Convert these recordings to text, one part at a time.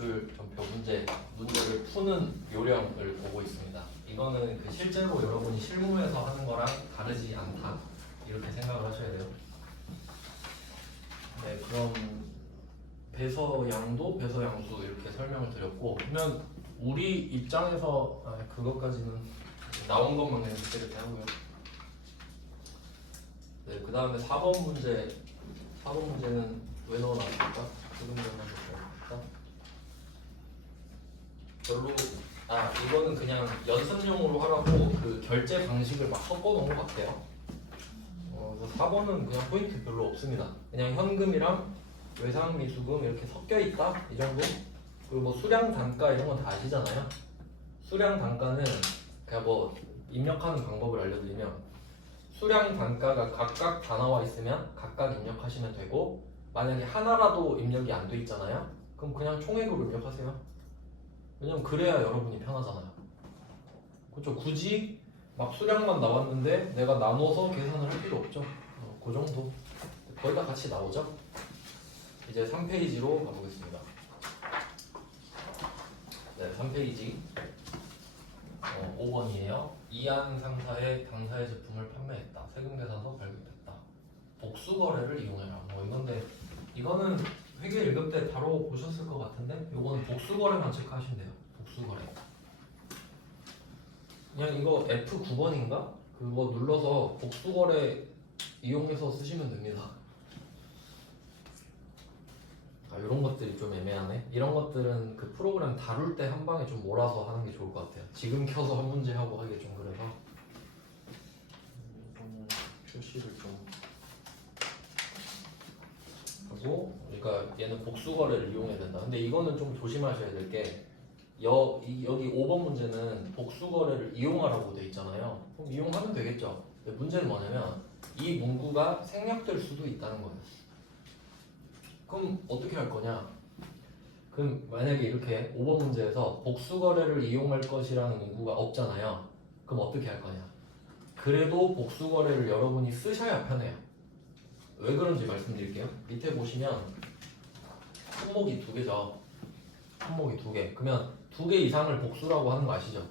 기출 전표 문제를 푸는 요령을 보고 있습니다. 이거는 그 실제로 여러분이 실무에서 하는 거랑 다르지 않다 이렇게 생각을 하셔야 돼요. 네, 그럼 배서양도 배서양수 이렇게 설명을 드렸고, 그러면 우리 입장에서 그것까지는 나온 것만 그냥 그때 이렇게 하고요. 네, 그 다음에 4번 문제는 왜 넣어놨을까? 지금 넣어놨을까? 별로 이거는 그냥 연습용으로 하라고 그 결제 방식을 막 섞어놓은 것 같아요. 그래서 4번은 그냥 포인트 별로 없습니다. 그냥 현금이랑 외상미수금 이렇게 섞여 있다 이 정도. 그리고 뭐 수량 단가 이런 건 다 아시잖아요. 수량 단가는 그냥 뭐 입력하는 방법을 알려드리면, 수량 단가가 각각 다 나와 있으면 각각 입력하시면 되고, 만약에 하나라도 입력이 안 돼 있잖아요. 그럼 그냥 총액으로 입력하세요. 왜냐면 그래야 여러분이 편하잖아요. 그렇죠? 굳이 막 수량만 나왔는데 내가 나눠서 계산을 할 필요 없죠. 그 정도. 거의 다 같이 나오죠. 이제 3페이지로 가보겠습니다. 네, 3페이지 5번이에요. 이안 상사의 당사의 제품을 판매했다. 세금계산서 발급했다. 복수거래를 이용해라. 뭐 이건데, 이거는 회계 1급 때 바로 보셨을 것 같은데, 요거는 복수거래만 체크하시면 돼요. 복수거래. 그냥 이거 F9번인가? 그거 눌러서 복수거래 이용해서 쓰시면 됩니다. 이런 것들이 좀 애매하네. 이런 것들은 그 프로그램 다룰 때 한 방에 좀 몰아서 하는 게 좋을 것 같아요. 지금 켜서 한 문제 하고 하기 좀 그래서. 이거는 표시를 좀 하고, 그러니까 얘는 복수거래를 이용해야 된다. 근데 이거는 좀 조심하셔야 될 게, 여기 5번 문제는 복수거래를 이용하라고 돼 있잖아요. 그럼 이용하면 되겠죠. 근데 문제는 뭐냐면 이 문구가 생략될 수도 있다는 거예요. 그럼 어떻게 할 거냐? 그럼 만약에 이렇게 5번 문제에서 복수거래를 이용할 것이라는 문구가 없잖아요. 그럼 어떻게 할 거냐? 그래도 복수거래를 여러분이 쓰셔야 편해요. 왜 그런지 말씀드릴게요. 밑에 보시면 품목이 2개죠. 품목이 2개. 그러면 2개 이상을 복수라고 하는 거 아시죠?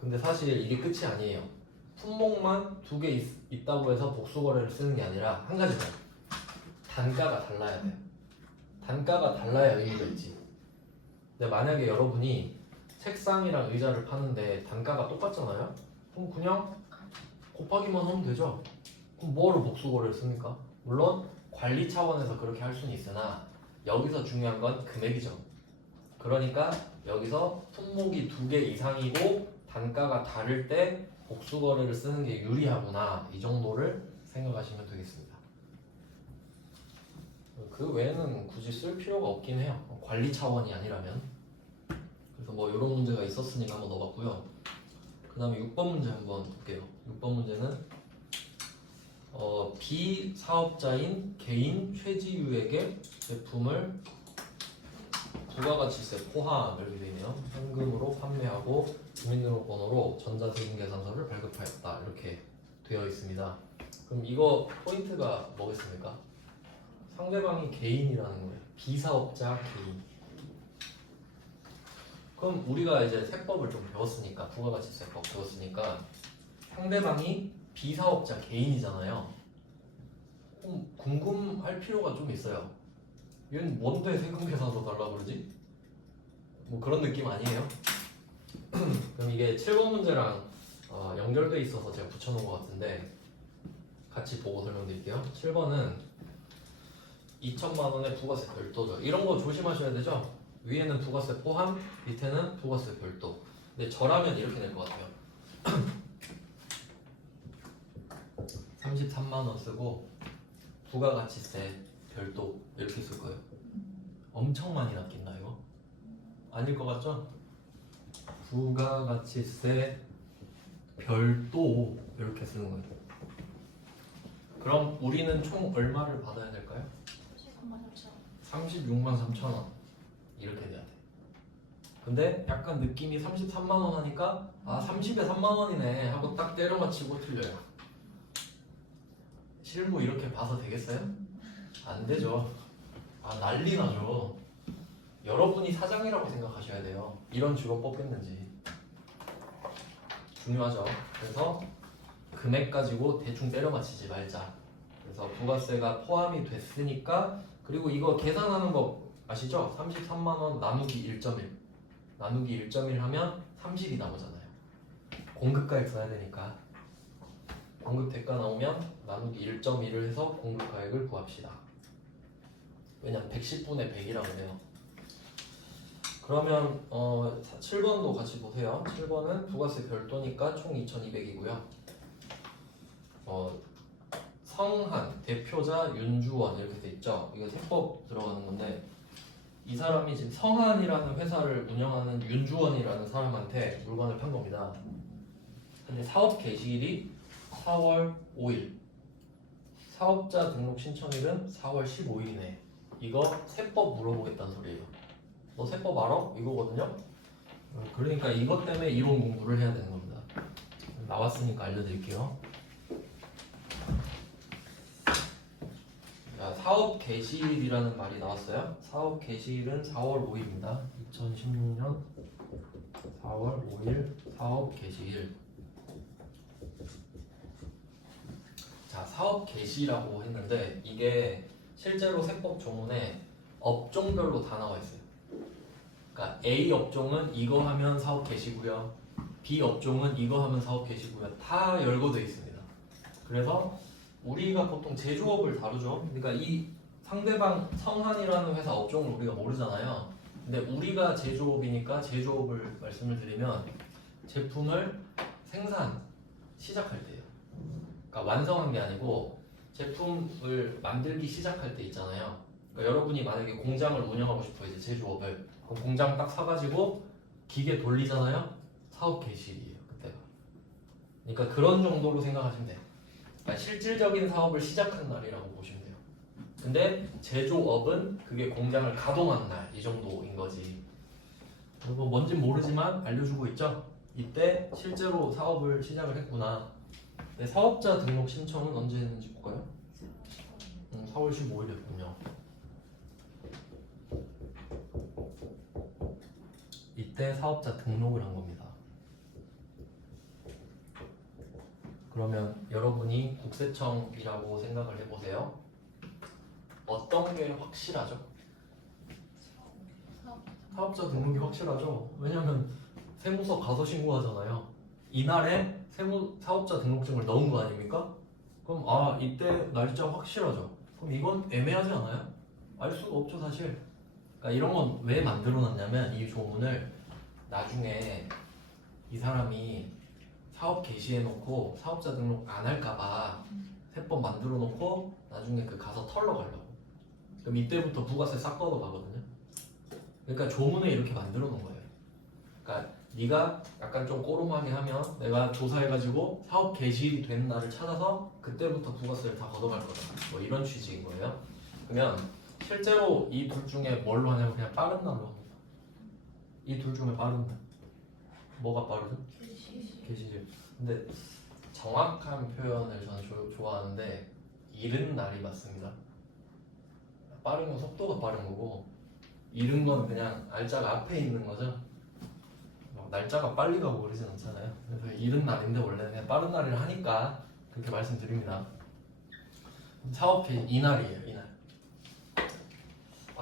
근데 사실 이게 끝이 아니에요. 품목만 2개 있다고 해서 복수거래를 쓰는 게 아니라 한 가지 더. 단가가 달라야 돼요. 단가가 달라야 의미가 있지. 근데 만약에 여러분이 책상이랑 의자를 파는데 단가가 똑같잖아요? 그럼 그냥 곱하기만 하면 되죠. 그럼 뭐로 복수거래를 씁니까? 물론 관리 차원에서 그렇게 할 수는 있으나 여기서 중요한 건 금액이죠. 그러니까 여기서 품목이 2개 이상이고 단가가 다를 때 복수거래를 쓰는 게 유리하구나, 이 정도를 생각하시면 되겠습니다. 그 외에는 굳이 쓸 필요가 없긴 해요. 관리 차원이 아니라면. 그래서 뭐 이런 문제가 있었으니까 한번 넣어봤고요. 그 다음에 6번 문제 한번 볼게요. 6번 문제는 비사업자인 개인 최지유에게 제품을 부가가치세 포함 이렇게 되어 있네요. 현금으로 판매하고 주민등록번호로 전자세금계산서를 발급하였다, 이렇게 되어 있습니다. 그럼 이거 포인트가 뭐겠습니까? 상대방이 개인이라는 거예요. 비사업자 개인. 그럼 우리가 이제 세법을 좀 배웠으니까, 부가가치세법 배웠으니까 상대방이 비사업자 개인이잖아요. 그럼 궁금할 필요가 좀 있어요. 얘는 뭔데 세금계산서 달라고 그러지? 뭐 그런 느낌 아니에요? 그럼 이게 7번 문제랑 연결돼 있어서 제가 붙여놓은 것 같은데 같이 보고 설명드릴게요. 7번은 2천만 원의 부가세 별도죠. 이런 거 조심하셔야 되죠. 위에는 부가세 포함, 밑에는 부가세 별도. 근데 저라면 이렇게 낼 것 같아요. 33만 원 쓰고 부가가치세 별도 이렇게 쓸 거예요. 엄청 많이 낚인다 이거. 아닐 것 같죠? 부가가치세 별도 이렇게 쓰는 거예요. 그럼 우리는 총 얼마를 받아야 될까요? 36만 3천 원 이렇게 돼야 돼. 근데 약간 느낌이 33만 원 하니까 30에 3만 원이네 하고 딱 때려 맞히고 틀려요. 실무 이렇게 봐서 되겠어요? 안 되죠. 난리 나죠. 여러분이 사장이라고 생각하셔야 돼요. 이런 직업 뽑겠는지 중요하죠. 그래서 금액 가지고 대충 때려 맞히지 말자. 그래서 부가세가 포함이 됐으니까. 그리고 이거 계산하는 거 아시죠? 33만 원 나누기 1.1 나누기 1.1 하면 30이 나오잖아요. 공급가액 써야 되니까 공급 대가 나오면 나누기 1.1을 해서 공급가액을 구합시다. 왜냐면 110분의 100이라고 해요. 그러면 7번도 같이 보세요. 7번은 부가세 별도니까 총 2,200이고요. 성한, 대표자, 윤주원 이렇게 돼 있죠. 이거 세법 들어가는 건데 이 사람이 지금 성한이라는 회사를 운영하는 윤주원이라는 사람한테 물건을 판 겁니다. 근데 사업 개시일이 4월 5일, 사업자 등록 신청일은 4월 15일이네. 이거 세법 물어보겠다는 소리예요. 너 세법 알아? 이거거든요. 그러니까 이것 때문에 이론 공부를 해야 되는 겁니다. 나왔으니까 알려드릴게요. 자, 사업 개시일이라는 말이 나왔어요. 사업 개시일은 4월 5일입니다. 2016년 4월 5일 사업 개시일. 자, 사업 개시라고 했는데 이게 실제로 세법 조문에 업종별로 다 나와 있어요. 그러니까 A 업종은 이거 하면 사업 개시고요. B 업종은 이거 하면 사업 개시고요. 다 열거돼 있습니다. 그래서 우리가 보통 제조업을 다루죠. 그러니까 이 상대방 성한이라는 회사 업종을 우리가 모르잖아요. 근데 우리가 제조업이니까 제조업을 말씀을 드리면 제품을 생산 시작할 때예요. 그러니까 완성한 게 아니고 제품을 만들기 시작할 때 있잖아요. 그러니까 여러분이 만약에 공장을 운영하고 싶어요. 이제 제조업을. 그럼 공장 딱 사가지고 기계 돌리잖아요. 사업 개시일이에요. 그때가. 그러니까 그런 정도로 생각하시면 돼요. 그러니까 실질적인 사업을 시작한 날이라고 보시면 돼요. 근데 제조업은 그게 공장을 가동한 날 이 정도인 거지. 뭐 뭔진 모르지만 알려주고 있죠. 이때 실제로 사업을 시작을 했구나. 네, 사업자 등록 신청은 언제 했는지 볼까요? 4월 15일이었군요. 이때 사업자 등록을 한 겁니다. 그러면 여러분이 국세청이라고 생각을 해보세요. 어떤 게 확실하죠? 사업자 등록이 확실하죠. 왜냐면 세무서 가서 신고하잖아요. 이날에 사업자 등록증을 넣은 거 아닙니까? 그럼 이때 날짜 확실하죠. 그럼 이건 애매하지 않아요? 알 수가 없죠 사실. 그러니까 이런 건 왜 만들어 놨냐면 이 조문을 나중에 이 사람이 사업 개시해놓고 사업자 등록 안 할까봐 세법 만들어 놓고 나중에 그 가서 털러 가려고. 그럼 이때부터 부가세 싹 걷어가거든요. 그러니까 조문에 이렇게 만들어 놓은 거예요. 그러니까 네가 약간 좀 꼬름하게 하면 내가 조사해가지고 사업 개시일이 된 날을 찾아서 그때부터 부가세를 다 걷어갈 거다. 뭐 이런 취지인 거예요. 그러면 실제로 이 둘 중에 뭘로 하냐면 그냥 빠른 날로 합니다. 이 둘 중에 빠른 날. 뭐가 빠르죠? 개시일. 근데 정확한 표현을 저는 좋아하는데 이른 날이 맞습니다. 빠른 건 속도가 빠른 거고 이른 건 그냥 알짜가 앞에 있는 거죠. 날짜가 빨리 가고 그러진 않잖아요. 그래서 이른 날인데 원래는 그냥 빠른 날이라 하니까 그렇게 말씀드립니다. 사업 개시 이날이에요. 이날.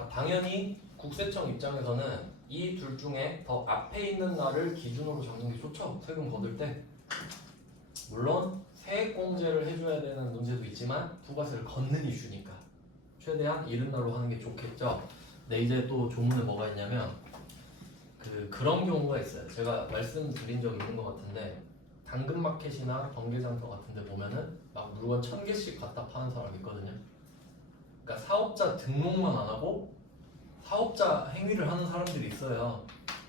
당연히 국세청 입장에서는 이 둘 중에 더 앞에 있는 날을 기준으로 잡는 게 좋죠. 세금 거둘 때. 물론 세액공제를 해줘야 되는 문제도 있지만 부가세를 걷는 이슈니까 최대한 이른 날로 하는 게 좋겠죠. 근데 이제 또 조문에 뭐가 있냐면 그런 경우가 있어요. 제가 말씀드린 적 있는 것 같은데 당근마켓이나 번개장터 같은 데 보면은 막 물건 1000개씩 갖다 파는 사람이 있거든요. 그러니까 사업자 등록만 안 하고 사업자 행위를 하는 사람들이 있어요.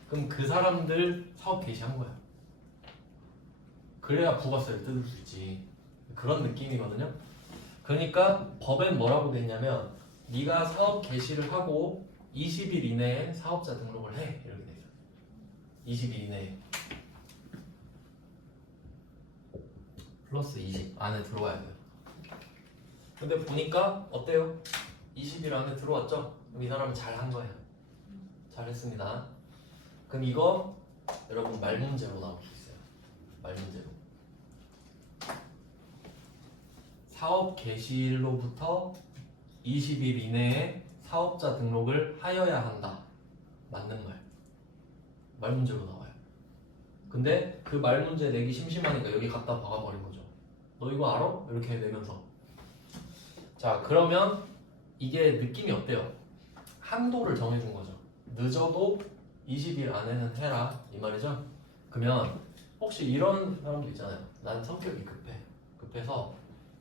그럼 그 사람들 사업 개시한 거야. 그래야 부가세를 뜯을 수 있지. 그런 느낌이거든요. 그러니까 법엔 뭐라고 돼 있냐면 네가 사업 개시를 하고 20일 이내에 사업자 등록을 해. 이렇게 돼 있어요. 20일 이내에. 플러스 20 안에 들어와야 돼요. 근데 보니까 어때요? 20일 안에 들어왔죠? 그럼 이 사람은 잘 한 거예요. 잘했습니다. 그럼 이거 여러분 말문제로 나올 수 있어요. 말문제로. 사업 개시일로부터 20일 이내에 사업자 등록을 하여야 한다. 맞는 말. 말문제로 나와요. 근데 그 말문제 내기 심심하니까 여기 갖다 박아버린 거죠. 너 이거 알아? 이렇게 내면서. 자, 그러면 이게 느낌이 어때요? 한도를 정해준 거죠. 늦어도 20일 안에는 해라 이 말이죠. 그러면 혹시 이런 사람도 있잖아요. 난 성격이 급해서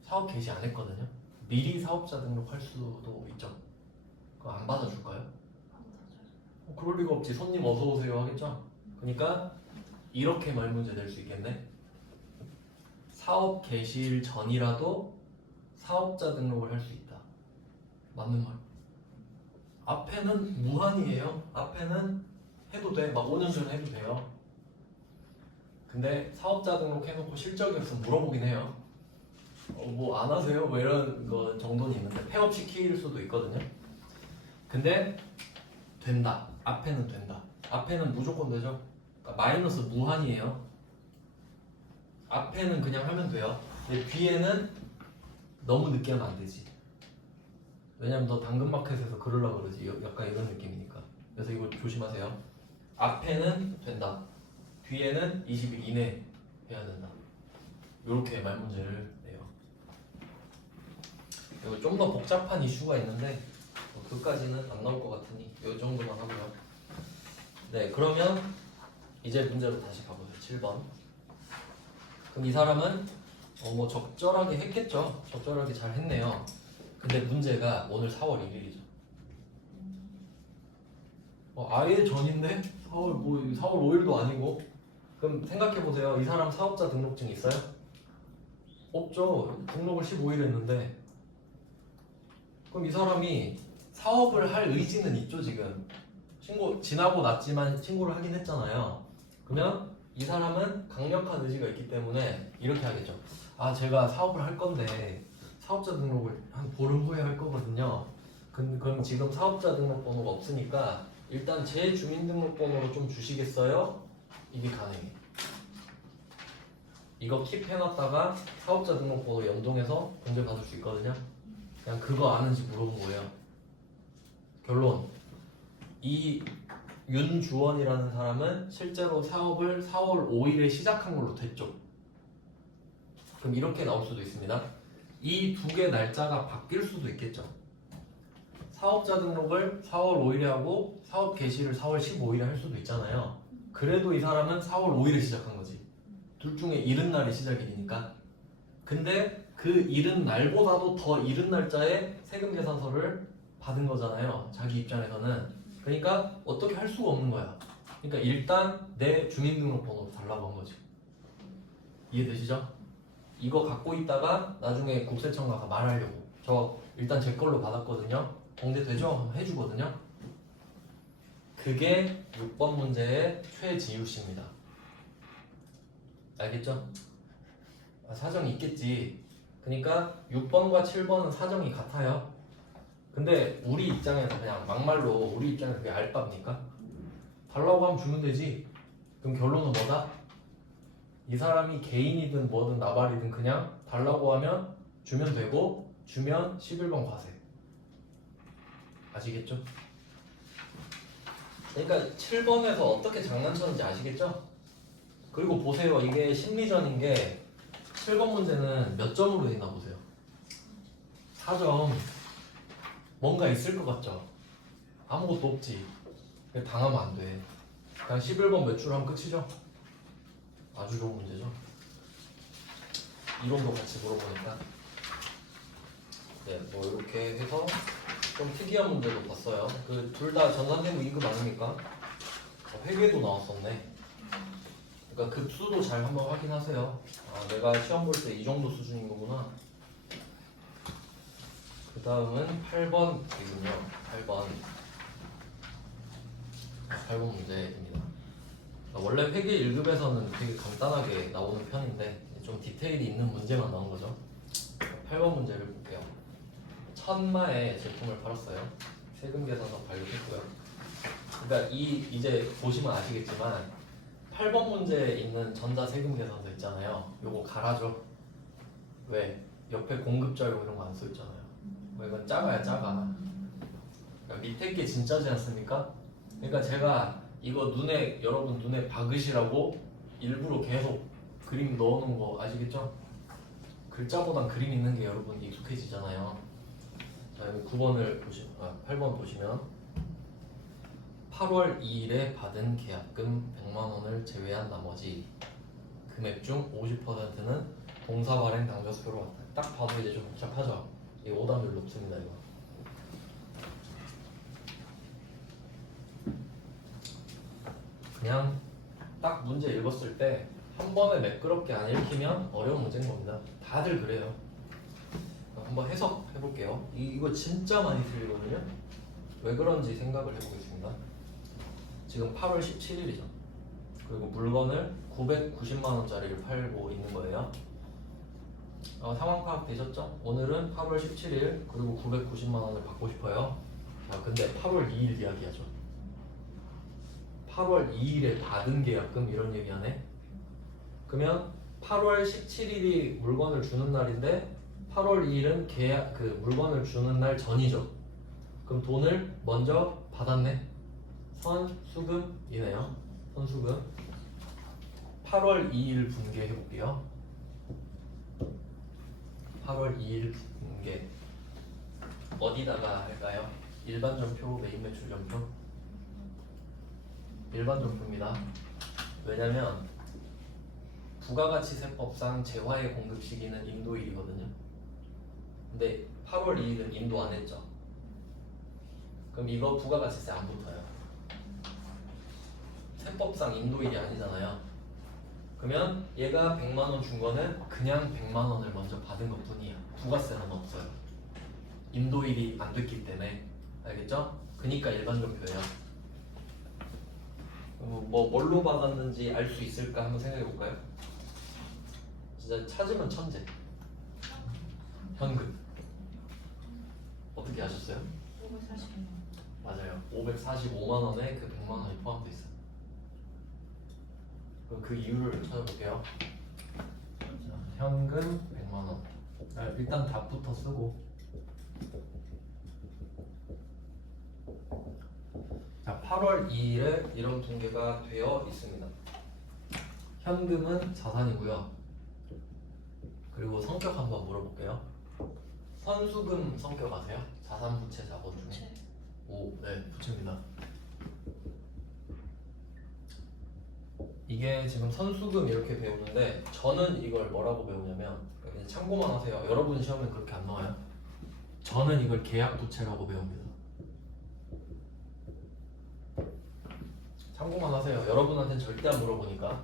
사업 개시 안 했거든요. 미리 사업자 등록할 수도 있죠. 그거 안 받아줄까요? 그럴 리가 없지. 손님 어서 오세요 하겠죠. 그러니까 이렇게 말문제 낼 수 있겠네. 사업 개시일 전이라도 사업자 등록을 할 수 있다. 맞는 말. 앞에는 무한이에요. 앞에는 해도 돼. 막 5년 전에 해도 돼요. 근데 사업자 등록 해놓고 실적이 없으면 물어보긴 해요. 뭐 안 하세요? 뭐 이런 거 정도는 있는데 폐업 시킬 수도 있거든요. 근데 된다. 앞에는 된다. 앞에는 무조건 되죠. 그러니까 마이너스 무한이에요. 앞에는 그냥 하면 돼요. 근데 뒤에는 너무 늦게 하면 안 되지. 왜냐면 너 당근마켓에서 그러려고 그러지. 약간 이런 느낌이니까. 그래서 이거 조심하세요. 앞에는 된다. 뒤에는 20일 이내 해야 된다. 이렇게 말문제를 내요. 그리고 좀 더 복잡한 이슈가 있는데 그까지는 안 나올 것 같으니 이 정도만 하고요. 네, 그러면 이제 문제로 다시 가보세요. 7번. 그럼 이 사람은 뭐 적절하게 했겠죠. 적절하게 잘 했네요. 근데 문제가 오늘 4월 1일이죠. 아예 전인데 4월 5일도 아니고. 그럼 생각해보세요. 이 사람 사업자 등록증 있어요? 없죠. 등록을 15일 했는데. 그럼 이 사람이 사업을 할 의지는 있죠. 지금 지나고 났지만 신고를 하긴 했잖아요. 그러면 이 사람은 강력한 의지가 있기 때문에 이렇게 하겠죠. 제가 사업을 할 건데 사업자 등록을 한 보름 후에 할 거거든요. 그럼 지금 사업자 등록번호가 없으니까 일단 제 주민등록번호로 좀 주시겠어요? 이게 가능해. 이거 킵해놨다가 사업자 등록번호 연동해서 공제 받을 수 있거든요. 그냥 그거 아는지 물어본 거예요. 결론. 이 윤주원이라는 사람은 실제로 사업을 4월 5일에 시작한 걸로 됐죠. 그럼 이렇게 나올 수도 있습니다. 이 두 개 날짜가 바뀔 수도 있겠죠. 사업자 등록을 4월 5일에 하고 사업 개시를 4월 15일에 할 수도 있잖아요. 그래도 이 사람은 4월 5일에 시작한 거지. 둘 중에 이른 날이 시작일이니까. 근데 그 이른 날보다도 더 이른 날짜에 세금 계산서를 받은 거잖아요. 자기 입장에서는. 그러니까 어떻게 할 수가 없는 거야. 그러니까 일단 내 주민등록번호로 달라고 한 거지. 이해되시죠? 이거 갖고 있다가 나중에 국세청 가서 말하려고. 저 일단 제 걸로 받았거든요. 공제되죠? 해주거든요. 그게 6번 문제의 최지우씨입니다. 알겠죠? 사정이 있겠지. 그러니까 6번과 7번은 사정이 같아요. 근데 우리 입장에서 그냥 막말로 우리 입장에서 그게 알바입니까? 달라고 하면 주면 되지. 그럼 결론은 뭐다? 이 사람이 개인이든 뭐든 나발이든 그냥 달라고 하면 주면 되고 주면 11번 과세. 아시겠죠? 그러니까 7번에서 어떻게 장난쳤는지 아시겠죠? 그리고 보세요. 이게 심리전인 게 7번 문제는 몇 점으로 되나 보세요. 4점. 뭔가 있을 것 같죠? 아무것도 없지. 당하면 안 돼. 그냥 11번 매출하면 끝이죠? 아주 좋은 문제죠? 이론도 같이 물어보니까. 네, 뭐 이렇게 해서 좀 특이한 문제도 봤어요. 그 둘 다 전산대부 2급 아닙니까? 회계도 나왔었네. 그러니까 급수도 잘 한번 확인하세요. 내가 시험 볼 때 이 정도 수준인 거구나. 그 다음은 8번이군요. 8번 문제입니다. 원래 회계 1급에서는 되게 간단하게 나오는 편인데 좀 디테일이 있는 문제만 나온 거죠. 8번 문제를 볼게요. 1000마의 제품을 팔았어요. 세금 계산서 발급했고요. 그러니까 이제 보시면 아시겠지만 8번 문제에 있는 전자세금 계산서 있잖아요. 요거 갈아줘. 왜? 옆에 공급자료 이런 거 안 써 있잖아요. 이건 작아야 작아. 그러니까 밑에 게 진짜지 않습니까? 그러니까 제가 이거 여러분 눈에 박으시라고 일부러 계속 그림 넣어놓은 거 아시겠죠? 글자보단 그림 있는 게 여러분 익숙해지잖아요. 자, 여기 8번 보시면 8월 2일에 받은 계약금 100만 원을 제외한 나머지 금액 중 50%는 공사 발행 당겨 수표로 왔다. 딱 봐도 이제 좀 복잡하죠? 이거 오답률 높습니다. 이거. 그냥 딱 문제 읽었을 때 한 번에 매끄럽게 안 읽히면 어려운 문제인 겁니다. 다들 그래요. 한번 해석해 볼게요. 이거 진짜 많이 틀리거든요. 왜 그런지 생각을 해보겠습니다. 지금 8월 17일이죠. 그리고 물건을 990만 원짜리를 팔고 있는 거예요. 상황 파악 되셨죠? 오늘은 8월 17일 그리고 990만 원을 받고 싶어요. 근데 8월 2일 이야기하죠. 8월 2일에 받은 계약금 이런 얘기하네. 그러면 8월 17일이 물건을 주는 날인데 8월 2일은 물건을 주는 날 전이죠. 그럼 돈을 먼저 받았네. 선수금이네요. 선수금. 8월 2일 분계해 볼게요. 8월 2일 분계 어디다가 할까요? 일반 전표, 매입 매출 전표? 일반 전표입니다. 왜냐면 부가가치세법상 재화의 공급 시기는 인도일이거든요. 근데 8월 2일은 인도 안 했죠. 그럼 이거 부가가치세 안 붙어요. 세법상 인도일이 아니잖아요. 그러면 얘가 100만 원 준 거는 그냥 100만 원을 먼저 받은 것 뿐이야. 부가세는 없어요. 인도일이 안 됐기 때문에. 알겠죠? 그니까 일반 전표예요. 뭘로 받았는지 알 수 있을까 한번 생각해 볼까요? 진짜 찾으면 천재. 현금. 어떻게 아셨어요? 545만. 맞아요. 545만 원에 그 100만 원이 포함되어 있어요. 그럼 그 이유를 찾아볼게요. 자, 현금 100만 원. 일단 답부터 쓰고. 자, 8월 2일에 이런 분계가 되어 있습니다. 현금은 자산이고요. 그리고 성격 한번 물어볼게요. 선수금 성격 아세요? 자산부채 자본 중에. 네, 부채입니다. 이게 지금 선수금 이렇게 배우는데 저는 이걸 뭐라고 배우냐면 그냥 참고만 하세요. 여러분 시험엔 그렇게 안 나와요. 저는 이걸 계약부채라고 배웁니다. 참고만 하세요. 여러분한테는 절대 안 물어보니까.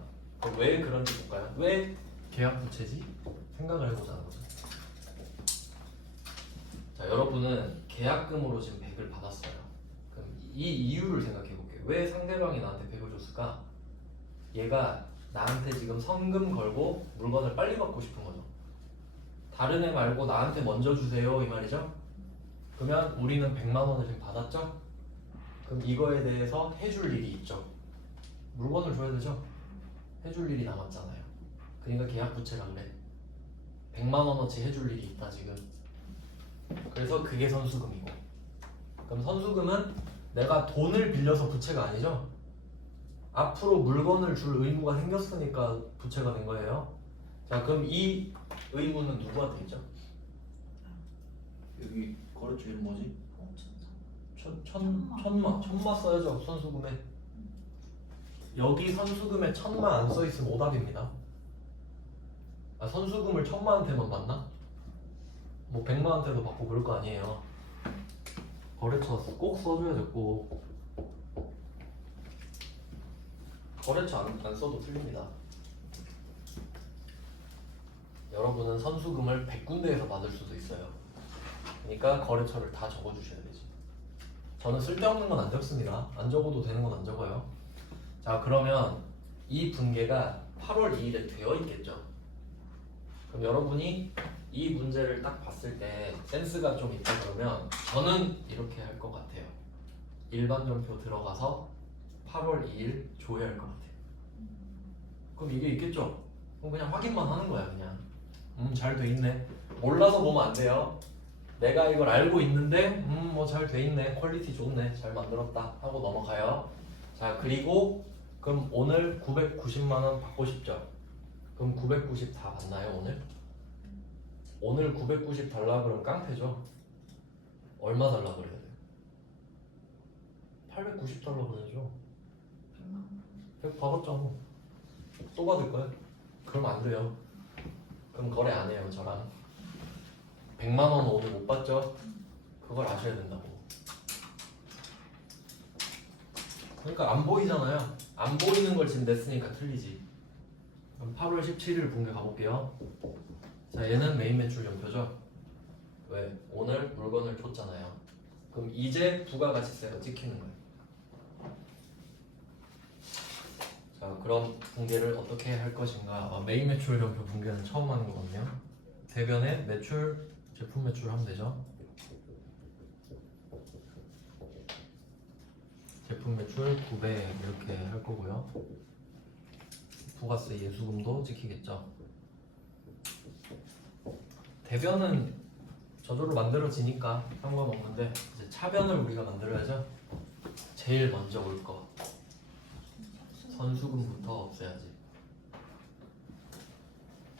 왜 그런지 볼까요? 왜 계약부채지? 생각을 해보자는 거죠. 자, 여러분은 계약금으로 지금 100을 받았어요. 그럼 이 이유를 생각해 볼게요. 왜 상대방이 나한테 100을 줬을까? 얘가 나한테 지금 성금 걸고 물건을 빨리 받고 싶은 거죠. 다른 애 말고 나한테 먼저 주세요 이 말이죠. 그러면 우리는 100만 원을 지금 받았죠. 그럼 이거에 대해서 해줄 일이 있죠. 물건을 줘야 되죠. 해줄 일이 남았잖아요. 그러니까 계약부채라 그래. 100만 원어치 해줄 일이 있다 지금. 그래서 그게 선수금이고. 그럼 선수금은 내가 돈을 빌려서 부채가 아니죠. 앞으로 물건을 줄 의무가 생겼으니까 부채가 된 거예요. 자, 그럼 이 의무는 누구한테 있죠? 여기 거래처 이름 뭐지? 천마 써야죠. 선수금에. 여기 선수금에 천마 안 써 있으면 오답입니다. 선수금을 천마한테만 받나? 뭐 100만한테도 받고 그럴 거 아니에요. 거래처 꼭 써줘야죠. 꼭. 거래처 안 써도 틀립니다. 여러분은 선수금을 100군데에서 받을 수도 있어요. 그러니까 거래처를 다 적어주셔야 되지. 저는 쓸데없는 건 안 적습니다. 안 적어도 되는 건 안 적어요. 자, 그러면 이 분계가 8월 2일에 되어 있겠죠. 그럼 여러분이 이 문제를 딱 봤을 때 센스가 좀 있다 그러면 저는 이렇게 할 것 같아요. 일반 전표 들어가서 8월 2일 조회할 것 같아. 그럼 이게 있겠죠? 그럼 그냥 확인만 하는 거야 그냥. 잘 돼 있네. 몰라서 보면 안 돼요. 내가 이걸 알고 있는데 뭐 잘 돼 있네, 퀄리티 좋네, 잘 만들었다 하고 넘어가요. 자, 그리고 그럼 오늘 990만 원 받고 싶죠? 그럼 990 다 받나요 오늘? 오늘 990 달라 그러면 깡패죠. 얼마 달라 그래야 돼? 890 달라 그래야죠. 100 받았잖아. 또 받을 거야? 그럼 안 돼요. 그럼 거래 안 해요 저랑. 100만 원 오늘 못 받죠? 그걸 아셔야 된다고. 그러니까 안 보이잖아요. 안 보이는 걸 지금 냈으니까 틀리지. 그럼 8월 17일 분계 가볼게요. 자, 얘는 메인 매출 연표죠. 왜? 오늘 물건을 줬잖아요. 그럼 이제 부가가치세가 찍히는 거예요. 자, 그럼 분계를 어떻게 할 것인가? 메인 매출 연표 분계는 처음 하는 거거든요. 대변에 매출, 제품 매출 하면 되죠. 제품 매출 900 이렇게 할 거고요. 부가세 예수금도 찍히겠죠. 대변은 저절로 만들어지니까 상관없는데 이제 차변을 우리가 만들어야죠. 제일 먼저 올 거 선수금부터 없애야지.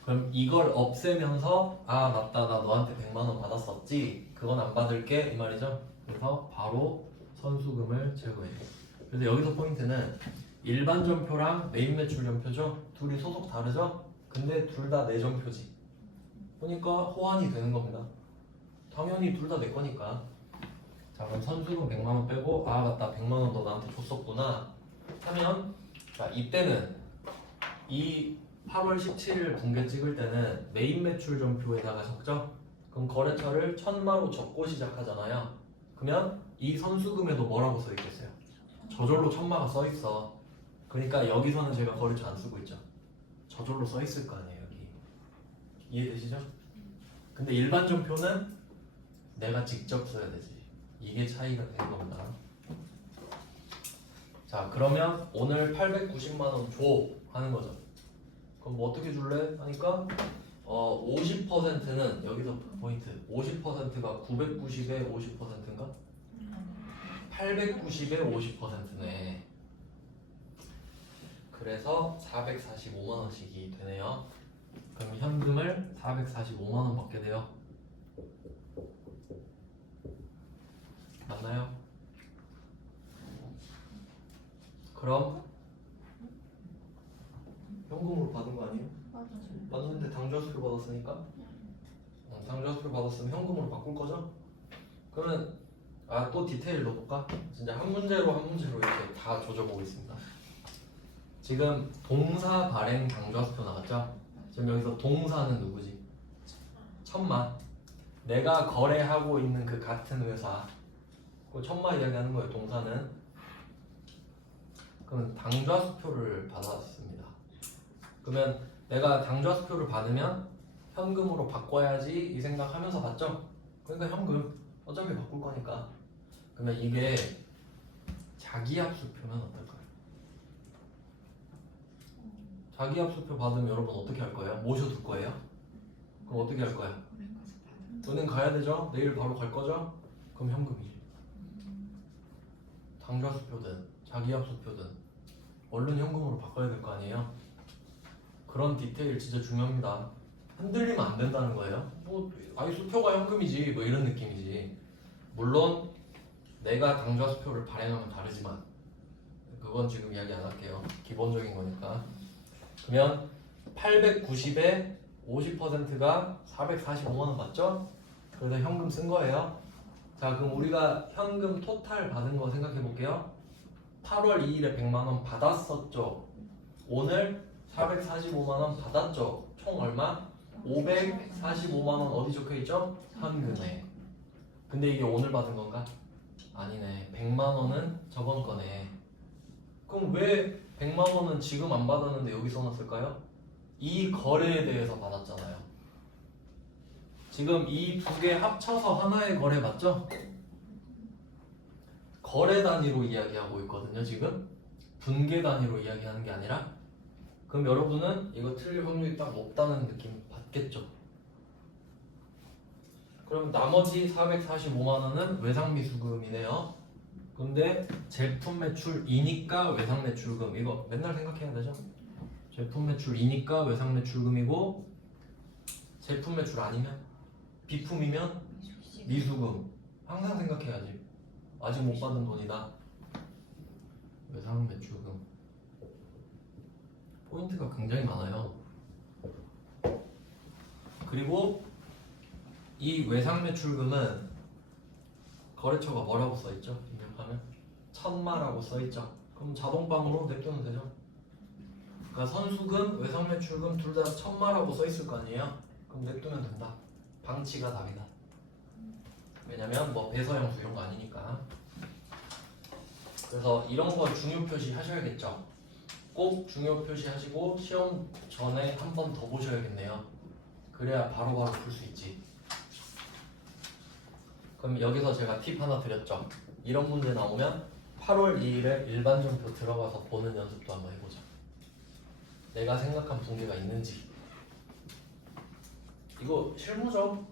그럼 이걸 없애면서 아 맞다 나 너한테 100만 원 받았었지 그건 안 받을게 이 말이죠. 그래서 바로 선수금을 제거해요. 그래서 여기서 포인트는 일반 전표랑 메인 매출 전표죠. 둘이 소속 다르죠? 근데 둘 다 내 전표지. 그러니까 호환이 되는 겁니다. 당연히 둘 다 내 거니까. 자, 그럼 선수금 100만 원 빼고 아 맞다 100만 원 너 나한테 줬었구나 하면 자 이때는 이 8월 17일 분계 찍을 때는 메인 매출 전표에다가 적죠? 그럼 거래처를 천마로 적고 시작하잖아요. 그러면 이 선수금에도 뭐라고 써 있겠어요? 저절로 천마가 써 있어. 그러니까 여기서는 제가 거래처 안 쓰고 있죠. 저절로 써 있을 거 아니에요 여기. 이해되시죠? 근데 일반 전표는 내가 직접 써야 되지. 이게 차이가 되는 겁니다. 자, 그러면 오늘 890만 원 줘 하는 거죠. 그럼 뭐 어떻게 줄래? 하니까 50%는 여기서 포인트 50%가 990의 50%인가? 890의 50%네. 그래서 445만 원씩이 되네요. 그럼 현금을 445만 원 받게 돼요. 맞나요? 그럼 현금으로 받은 거 아니에요? 맞아요. 맞는데 당좌수표 받았으니까 당좌수표 받았으면 현금으로 바꿀 거죠? 그러면 또 디테일 넣어볼까? 진짜 한 문제로 한 문제로 이렇게 다 조져보겠습니다. 지금 동사 발행 당좌수표 나왔죠? 지금 여기서 동사는 누구지? 천마. 내가 거래하고 있는 그 같은 회사 그 천마 이야기하는 거예요. 동사는. 그러면 당좌수표를 받았습니다. 그러면 내가 당좌수표를 받으면 현금으로 바꿔야지 이 생각하면서 받죠? 그러니까 현금 어차피 바꿀 거니까. 그러면 이게 자기합수표면 어떨까요? 자기합수표 받으면 여러분 어떻게 할 거예요? 모셔둘 거예요? 그럼 어떻게 할 거야? 은행 가서 받으면 은행 가야 되죠? 내일 바로 갈 거죠? 그럼 현금이지. 당좌수표든 자기합수표든 얼른 현금으로 바꿔야 될 거 아니에요? 그런 디테일 진짜 중요합니다. 흔들리면 안 된다는 거예요. 뭐 아니 수표가 현금이지 뭐 이런 느낌이지. 물론 내가 당좌수표를 발행하면 다르지만 그건 지금 이야기 안 할게요. 기본적인 거니까. 그러면 890에 50%가 445만 원 맞죠? 그래서 현금 쓴 거예요. 자, 그럼 우리가 현금 토탈 받은 거 생각해 볼게요. 8월 2일에 100만 원 받았었죠. 오늘 445만 원 받았죠. 총 얼마? 545만 원 어디 적혀 있죠? 현금에. 근데 이게 오늘 받은 건가? 아니네. 100만 원은 저번 거네. 그럼 왜 100만 원은 지금 안 받았는데 여기 써놨을까요? 이 거래에 대해서 받았잖아요. 지금 이 두 개 합쳐서 하나의 거래 맞죠? 거래 단위로 이야기하고 있거든요. 지금 분계 단위로 이야기하는 게 아니라. 그럼 여러분은 이거 틀릴 확률이 딱 높다는 느낌 받겠죠? 그럼 나머지 445만 원은 외상 미수금이네요. 근데 제품 매출이니까 외상 매출금, 이거 맨날 생각해야 되죠? 제품 매출이니까 외상 매출금이고, 제품 매출 아니면 비품이면 미수금. 항상 생각해야지. 아직 못 받은 돈이다. 외상 매출금. 포인트가 굉장히 많아요. 그리고 이 외상 매출금은 거래처가 뭐라고 써있죠? 입력하면 천마라고 써있죠. 그럼 자동방으로 냅두면 되죠. 그러니까 선수금, 외상 매출금 둘 다 천마라고 써있을 거 아니에요? 그럼 냅두면 된다. 방치가 답이다. 왜냐면 뭐 배서형수 이런 거 아니니까. 그래서 이런 거 중요 표시 하셔야겠죠. 꼭 중요 표시 하시고 시험 전에 한 번 더 보셔야겠네요. 그래야 바로바로 풀 수 있지. 그럼 여기서 제가 팁 하나 드렸죠. 이런 문제 나오면 8월 2일에 일반전표 들어가서 보는 연습도 한번 해보자. 내가 생각한 분계가 있는지. 이거 실무죠?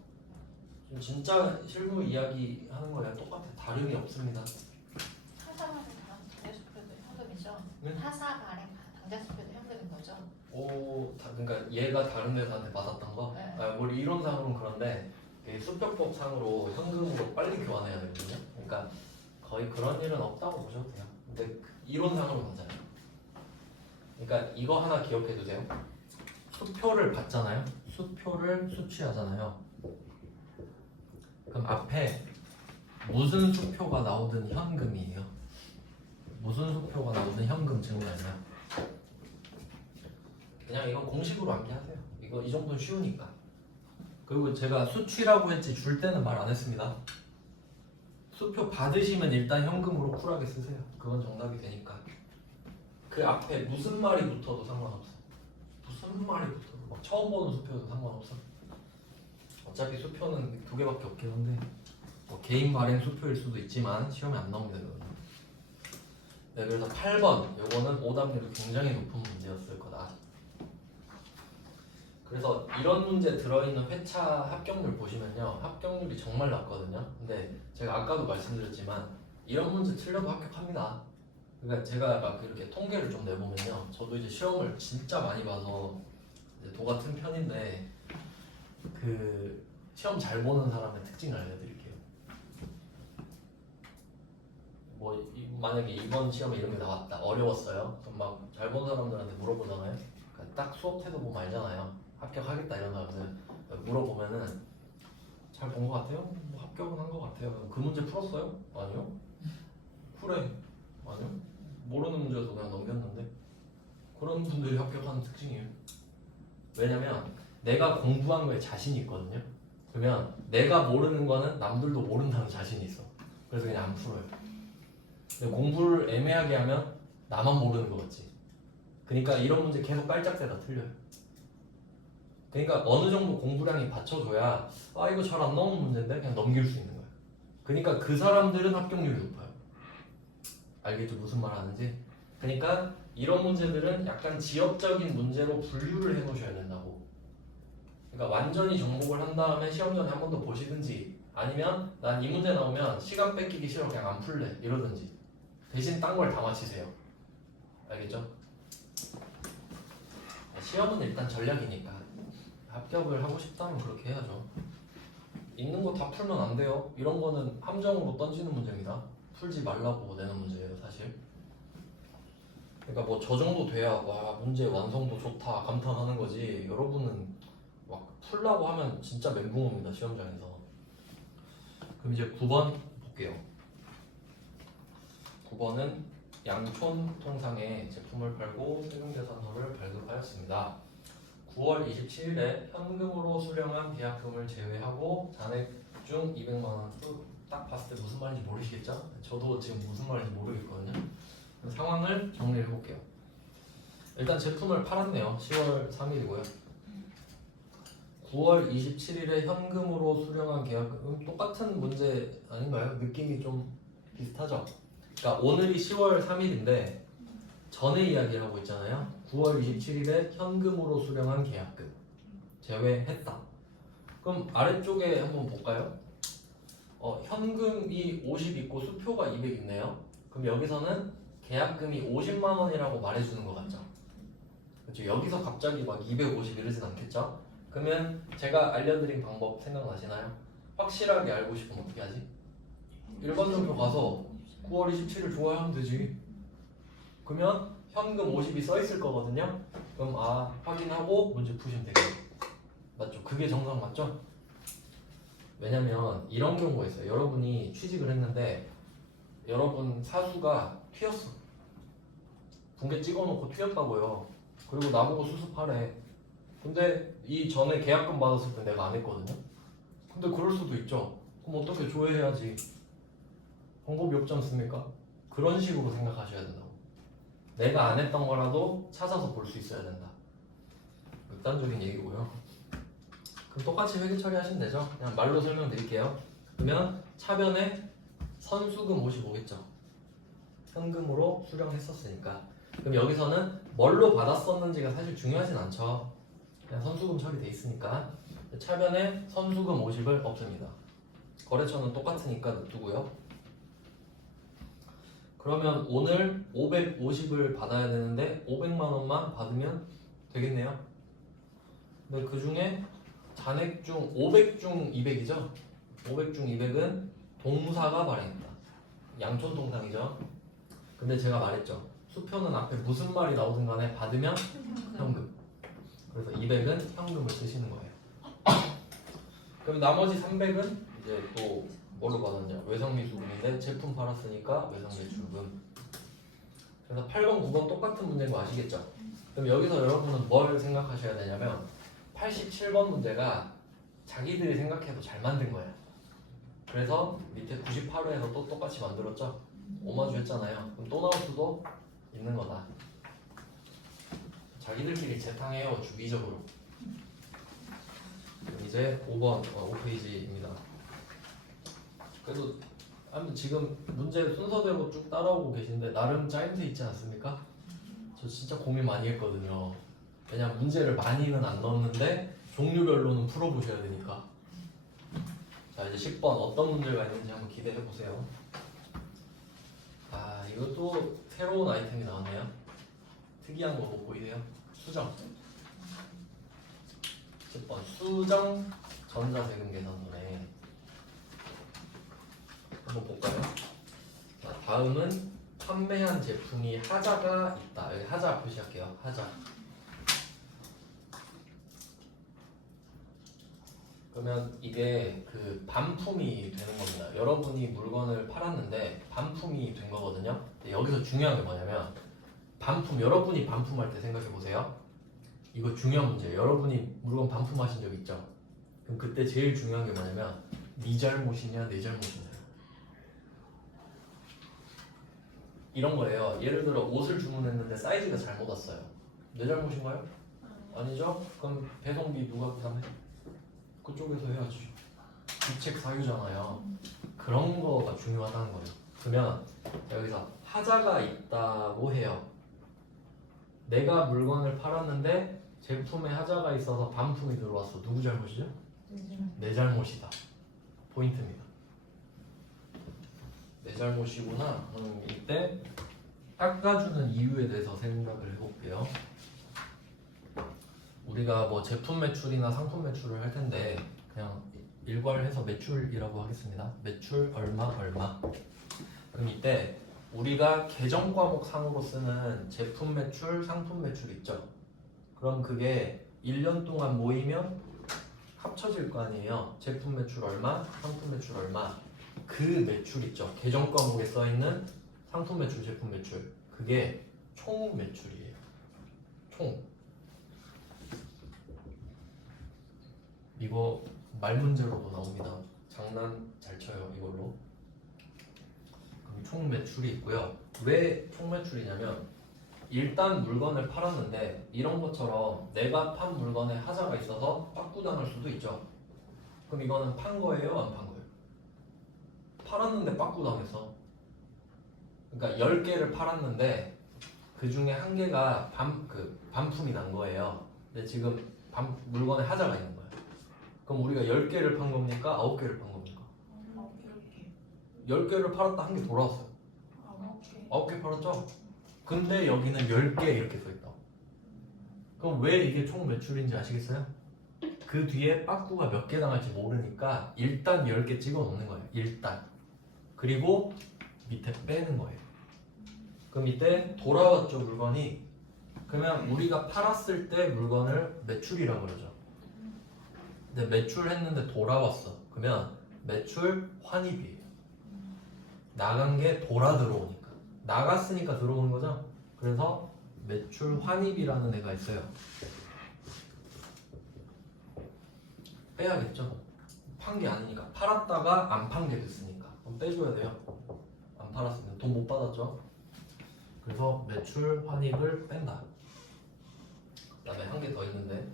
지금 진짜 실무 이야기 하는 거랑 똑같아. 다름이 없습니다. 타사 발행 당좌수표도 현금이죠? 네? 타사 발행 당좌수표도 현금인 거죠? 그러니까 얘가 다른 데서한테 받았던 거? 네. 뭐 이론상으로는 그런데 수표법상으로 현금으로 빨리 교환해야 되거든요. 그러니까 거의 그런 일은 없다고 보셔도 돼요. 근데 이론상으로 맞아요. 그러니까 이거 하나 기억해 두세요. 수표를 받잖아요. 수표를 수취하잖아요. 그럼 앞에 무슨 수표가 나오든 현금이에요. 무슨 수표가 나오든 현금 증가예요. 그냥 이건 공식으로 암기하세요. 이거 이 정도는 쉬우니까. 그리고 제가 수취라고 했지 줄 때는 말 안 했습니다. 수표 받으시면 일단 현금으로 쿨하게 쓰세요. 그건 정답이 되니까. 그 앞에 무슨 말이 붙어도 상관없어. 무슨 말이 붙어도 막 처음 보는 수표도 상관없어. 어차피 수표는 두 개밖에 없긴 한데 뭐 개인 발행 수표일 수도 있지만 시험에 안 나옵니다. 그거는. 네, 그래서 8번 요거는 오답률이 굉장히 높은 문제였을 거다. 그래서 이런 문제 들어있는 회차 합격률 보시면요, 합격률이 정말 낮거든요. 근데 제가 아까도 말씀드렸지만 이런 문제 틀려도 합격합니다. 그러니까 제가 막 이렇게 통계를 좀 내보면요, 저도 이제 시험을 진짜 많이 봐서 이제 도 같은 편인데 그 시험 잘 보는 사람의 특징을 알려드릴게요. 뭐 만약에 이번 시험에 이런 게 나왔다, 어려웠어요. 그럼 막 잘 본 사람들한테 물어보잖아요. 그러니까 딱 수업 태도 보면 알잖아요. 합격하겠다 이런 사람들 물어보면은 잘 본 것 같아요? 뭐 합격은 한 것 같아요. 그 문제 풀었어요? 아니요. 그래? 아니요. 모르는 문제도 그냥 넘겼는데. 그런 분들이 합격하는 특징이에요. 왜냐면 내가 공부한 거에 자신이 있거든요. 그러면 내가 모르는 거는 남들도 모른다는 자신이 있어. 그래서 그냥 안 풀어요. 근데 공부를 애매하게 하면 나만 모르는 거 같지. 그러니까 이런 문제 계속 깔짝대다 틀려요. 그러니까 어느 정도 공부량이 받쳐줘야 아 이거 잘 안 나오는 문제인데 그냥 넘길 수 있는 거야. 그러니까 그 사람들은 합격률이 높아요. 알겠죠? 무슨 말 하는지? 그러니까 이런 문제들은 약간 지역적인 문제로 분류를 해 놓으셔야 된다고. 그러니까 완전히 정복을 한 다음에 시험 전에 한 번 더 보시든지, 아니면 난 이 문제 나오면 시간 뺏기기 싫어 그냥 안 풀래 이러든지, 대신 딴 걸 다 맞히세요. 알겠죠? 시험은 일단 전략이니까 합격을 하고 싶다면 그렇게 해야죠. 있는 거 다 풀면 안 돼요. 이런 거는 함정으로 던지는 문제입니다. 풀지 말라고 내는 문제예요, 사실. 그러니까 뭐 저 정도 돼야 와 문제 완성도 좋다 감탄하는 거지. 여러분은 막 풀라고 하면 진짜 멘붕 옵니다, 시험장에서. 그럼 이제 9번 볼게요. 9번은 양촌 통상에 제품을 팔고 세금계산서를 발급하였습니다. 9월 27일에 현금으로 수령한 계약금을 제외하고 잔액 중 200만 원. 딱 봤을 때 무슨 말인지 모르시겠죠? 저도 지금 무슨 말인지 모르겠거든요. 상황을 정리해 볼게요. 일단 제품을 팔았네요. 10월 3일이고요. 9월 27일에 현금으로 수령한 계약금, 똑같은 문제 아닌가요? 느낌이 좀 비슷하죠? 그러니까 오늘이 10월 3일인데 전에 이야기를 하고 있잖아요. 9월 27일에 현금으로 수령한 계약금 제외했다. 그럼 아래쪽에 한번 볼까요? 현금이 50 있고 수표가 200 있네요. 그럼 여기서는 계약금이 50만 원이라고 말해주는 것 같죠? 그렇죠? 여기서 갑자기 막 250 이러진 않겠죠? 그러면 제가 알려드린 방법 생각나시나요? 확실하게 알고 싶으면 어떻게 하지? 일반전표 가서 9월 27일 좋아하면 되지. 그러면 현금 50이 써 있을 거거든요. 그럼 확인하고 문제 푸시면 되겠죠. 맞죠? 그게 정상 맞죠? 왜냐면 이런 경우가 있어요. 여러분이 취직을 했는데 여러분 사수가 튀었어. 붕괴 찍어놓고 튀었다고요. 그리고 나보고 수습하래. 근데 이 전에 계약금 받았을 때 내가 안 했거든요. 근데 그럴 수도 있죠. 그럼 어떻게 조회해야지? 방법이 없지 않습니까? 그런 식으로 생각하셔야 된다고. 내가 안 했던 거라도 찾아서 볼 수 있어야 된다. 극단적인 얘기고요. 그럼 똑같이 회계 처리하시면 되죠. 그냥 말로 설명드릴게요. 그러면 차변에 선수금 55겠죠. 현금으로 수령했었으니까. 그럼 여기서는 뭘로 받았었는지가 사실 중요하진 않죠. 그냥 선수금 처리돼 있으니까. 차변에 선수금 50을 없앱니다. 거래처는 똑같으니까 놔두고요. 그러면 오늘 550을 받아야 되는데 500만 원만 받으면 되겠네요. 근데 그 중에 잔액 중 500 중 200이죠. 500 중 200은 동사가 발행했다. 양촌 통상이죠. 근데 제가 말했죠. 수표는 앞에 무슨 말이 나오든 간에 받으면 현금. 그래서 200은 현금을 쓰시는 거예요. 그럼 나머지 300은 이제 또 뭘로 받았냐? 외상미수금인데 제품 팔았으니까 외상매출금. 그래서 8번, 9번 똑같은 문제인 거 아시겠죠? 그럼 여기서 여러분은 뭘 생각하셔야 되냐면 87번 문제가 자기들이 생각해도 잘 만든 거예요. 그래서 밑에 98호에서 또 똑같이 만들었죠? 오마주 했잖아요. 그럼 또 나올 수도 있는 거다. 자기들끼리 재탕해요, 주기적으로. 그럼 이제 5번, 5페이지입니다. 그래도 아무튼 지금 문제 순서대로 쭉 따라오고 계신데 나름 짜임새 있지 않습니까? 저 진짜 고민 많이 했거든요. 왜냐면 문제를 많이는 안 넣었는데 종류별로는 풀어보셔야 되니까. 자, 이제 10번 어떤 문제가 있는지 한번 기대해 보세요. 이것도 새로운 아이템이 나왔네요. 특이한 거 못 보이세요? 수정. 10번 수정 전자세금 계산서네. 한번 볼까요? 자, 다음은 판매한 제품이 하자가 있다. 여기 하자 표시할게요. 하자. 그러면 이게 그 반품이 되는 겁니다. 여러분이 물건을 팔았는데 반품이 된 거거든요. 여기서 중요한 게 뭐냐면 반품, 여러분이 반품할 때 생각해 보세요. 이거 중요한 문제예요. 여러분이 물건 반품하신 적 있죠? 그럼 그때 제일 중요한 게 뭐냐면 네 잘못이냐 내 잘못이냐 이런 거예요. 예를 들어 옷을 주문했는데 사이즈가 잘못 왔어요. 내 잘못인가요? 아니죠? 그럼 배송비 누가 부담해? 그쪽에서 해야지. 주책 사유잖아요. 그런 거가 중요하다는 거예요. 그러면 여기서 하자가 있다고 해요. 내가 물건을 팔았는데 제품에 하자가 있어서 반품이 들어왔어. 누구 잘못이죠? 내 잘못이다. 포인트입니다. 내 잘못이구나. 이때 깎아주는 이유에 대해서 생각을 해볼게요. 우리가 뭐 제품 매출이나 상품 매출을 할 텐데 그냥 일괄해서 매출이라고 하겠습니다. 매출 얼마 얼마. 그럼 이때 우리가 계정 과목 상으로 쓰는 제품 매출, 상품 매출 있죠. 그럼 그게 1년 동안 모이면 합쳐질 거 아니에요. 제품 매출 얼마, 상품 매출 얼마. 그 매출 있죠. 계정 과목에 써 있는 상품 매출, 제품 매출. 그게 총 매출이에요. 총. 이거 말 문제로도 나옵니다. 장난 잘 쳐요 이걸로. 그럼 총 매출이 있고요. 왜 총 매출이냐면 일단 물건을 팔았는데 이런 것처럼 내가 판 물건에 하자가 있어서 빠꾸당할 수도 있죠. 그럼 이거는 판 거예요, 안 판 거예요? 팔았는데 빠꾸당했어. 그러니까 10개를 팔았는데 그 중에 한 개가 반품이 난 거예요. 근데 지금 물건에 하자가 있는 거예요. 그럼 우리가 10개를 판 겁니까? 9개를 판 겁니까? 10개를 팔았다 한 개 돌아왔어요. 9개 팔았죠? 근데 여기는 10개 이렇게 써있다. 그럼 왜 이게 총 매출인지 아시겠어요? 그 뒤에 빠꾸가 몇 개 당할지 모르니까 일단 10개 찍어 놓는 거예요. 일단. 그리고 밑에 빼는 거예요. 그럼 이때 돌아왔죠 물건이. 그러면 우리가 팔았을 때 물건을 매출이라고 그러죠. 근데 매출했는데 돌아왔어. 그러면 매출 환입이에요. 나간 게 돌아 들어오니까. 나갔으니까 들어오는 거죠. 그래서 매출 환입이라는 애가 있어요. 빼야겠죠. 판 게 아니니까. 팔았다가 안 판 게 됐으니까. 그럼 빼줘야 돼요. 안 팔았으면 돈 못 받았죠. 그래서 매출 환입을 뺀다. 그다음에 한 개 더 있는데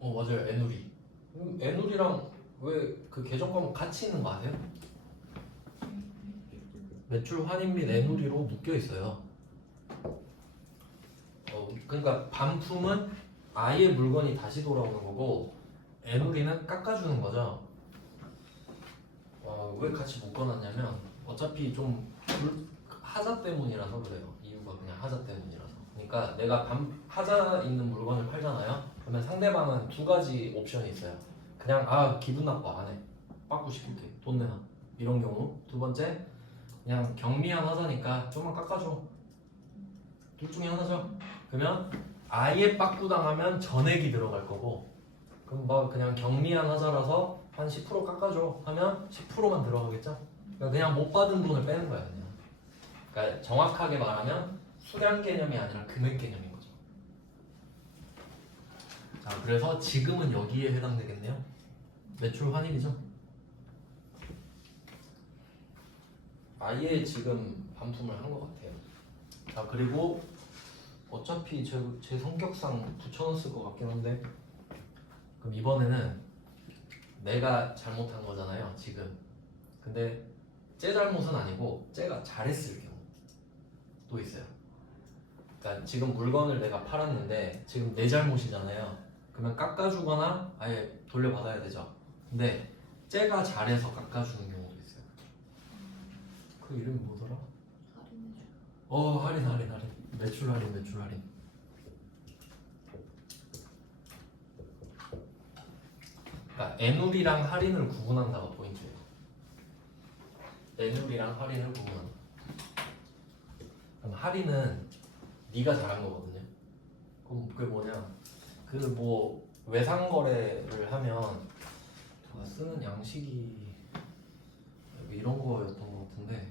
맞아요. 애누리. 애누리랑 왜 그 계정 과목 같이 있는 거 아세요? 매출 환입 및 애누리로 묶여 있어요. 그러니까 반품은 아예 물건이 다시 돌아오는 거고 애누리는 깎아주는 거죠. 왜 같이 묶어놨냐면 어차피 좀 하자 때문이라서 그래요. 이유가 그냥 하자 때문이라서. 그러니까 내가 하자 있는 물건을 팔잖아요. 그러면 상대방은 두 가지 옵션이 있어요. 그냥 기분 나빠 안 해. 빠꾸 시킬게. 돈 내놔. 이런 경우. 두 번째 그냥 경미한 하자니까 좀만 깎아줘. 둘 중에 하나죠. 그러면 아예 빠꾸 당하면 전액이 들어갈 거고 그럼 뭐 그냥 경미한 하자라서 한 10% 깎아줘 하면 10%만 들어가겠죠. 그러니까 그냥 못 받은 돈을 빼는 거야 그냥. 그러니까 정확하게 말하면 수량 개념이 아니라 금액 개념인 거죠. 자, 그래서 지금은 여기에 해당되겠네요. 매출 환입이죠. 아예 지금 반품을 한 것 같아요. 자, 그리고 어차피 제 성격상 붙여놨을 것 같긴 한데 그럼 이번에는 내가 잘못한 거잖아요 지금. 근데 쟤 잘못은 아니고 쟤가 잘했을 경우 또 있어요. 그러니까 지금 물건을 내가 팔았는데 지금 내 잘못이잖아요. 그러면 깎아주거나 아예 돌려받아야 되죠. 근데 쟤가 잘해서 깎아주는 경우도 있어요. 그 이름이 뭐더라? 할인. 매출 할인. 그러니까 애누리랑 할인을 구분한다가 포인트예요. 애누리랑 할인을 구분한다. 그럼 할인은 네가 잘한 거거든요. 그럼 그게 뭐냐? 그 뭐 외상 거래를 하면 누가 쓰는 양식이 이런 거였던 것 같은데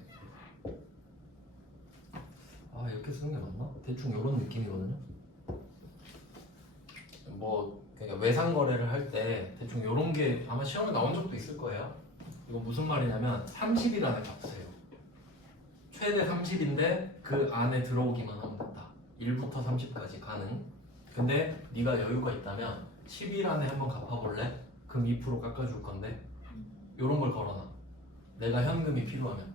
이렇게 쓰는 게 맞나? 대충 이런 느낌이거든요. 뭐 그러니까 외상 거래를 할 때 대충 이런 게 아마 시험에 나온 적도 있을 거예요. 이거 무슨 말이냐면 30이라는 값이에요. 최대 30인데 그 안에 들어오기만 하면 된다. 1부터 30까지 가능. 근데 네가 여유가 있다면 10일 안에 한번 갚아볼래? 그럼 2% 깎아줄 건데 이런 걸 걸어놔. 내가 현금이 필요하면.